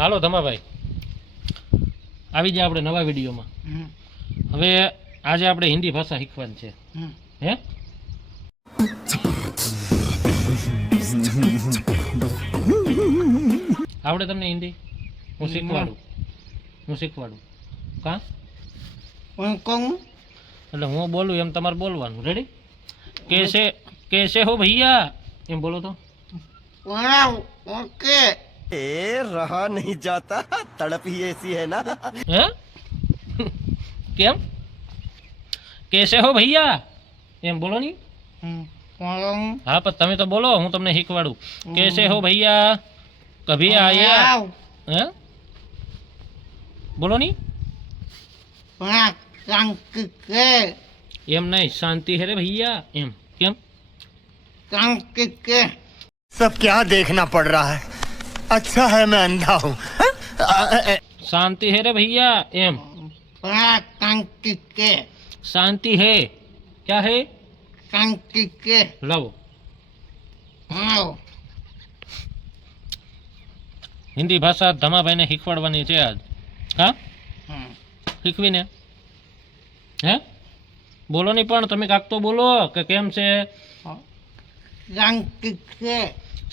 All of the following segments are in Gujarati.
હાલો ધમાભાઈ, આવી જાય આપણે નવા વિડીયોમાં. હવે આજે આપણે હિન્દી ભાષા શીખવાની છે. હે આવડે તમને હિન્દી? હું શીખવાડું. કા એટલે હું બોલું એમ તમારે બોલવાનું. રેડી? કેસે હો ભૈયા એમ બોલો તો. ओके रहा नहीं जाता तड़प ही ऐसी है ना હે કેમ? કેસે હો ભૈયા એમ બોલો ની. હા પણ તમે તો બોલો, હું તમને શીખવાડું. કેસે હો ભૈયા, કભી આયા. હે બોલો ની. એમ નહીં, શાંતિ હે રે ભૈયા એમ. કેમ? सब क्या देखना पड़ रहा है अच्छा है मैं अंधा हूँ शांति है रे भैया एम. शांति है क्या है? लाओ. હિન્દી ભાષા ધમાભાઈને શીખવાડવાની છે આજ. હા શીખવીને. હે બોલો નહીં પણ તમે કાક તો બોલો કે કેમ છે.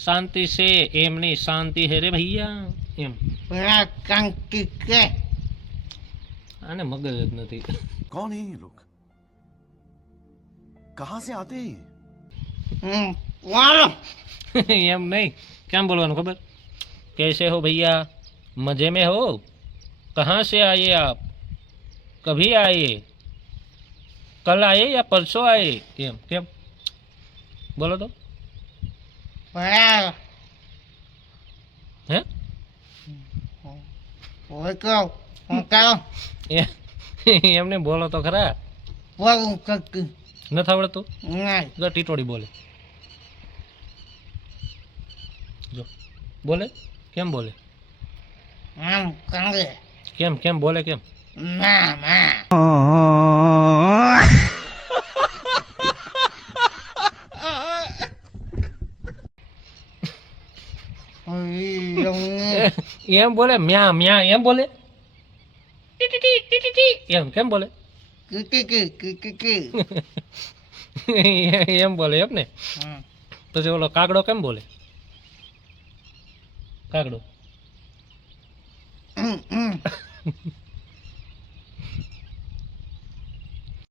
શાંતિ છે એમ નહીં, શાંતિ હે રે ભૈયા એમ. આને મગજ જ નથી. कौन है ये लोग कहाँ से आते हैं એમ નહીં, કેમ બોલવાનું ખબર? कैसे हो भैया, मजे में हो, कहाँ से आए आप, कभी आए, कल आए या परसों आए एम. કેમ બોલો તો. હે એમને બોલો તો ખરા. નથી આવડતું જો ટીટોડી બોલે. જો બોલે કેમ બોલે? કેમ કેમ બોલે કેમ? એમ બોલે મ્યા મ્યા એમ બોલે. એમ કેમ બોલે? એમ બોલે એમ ને. પછી ઓલો કાગડો કેમ બોલે? કાગડો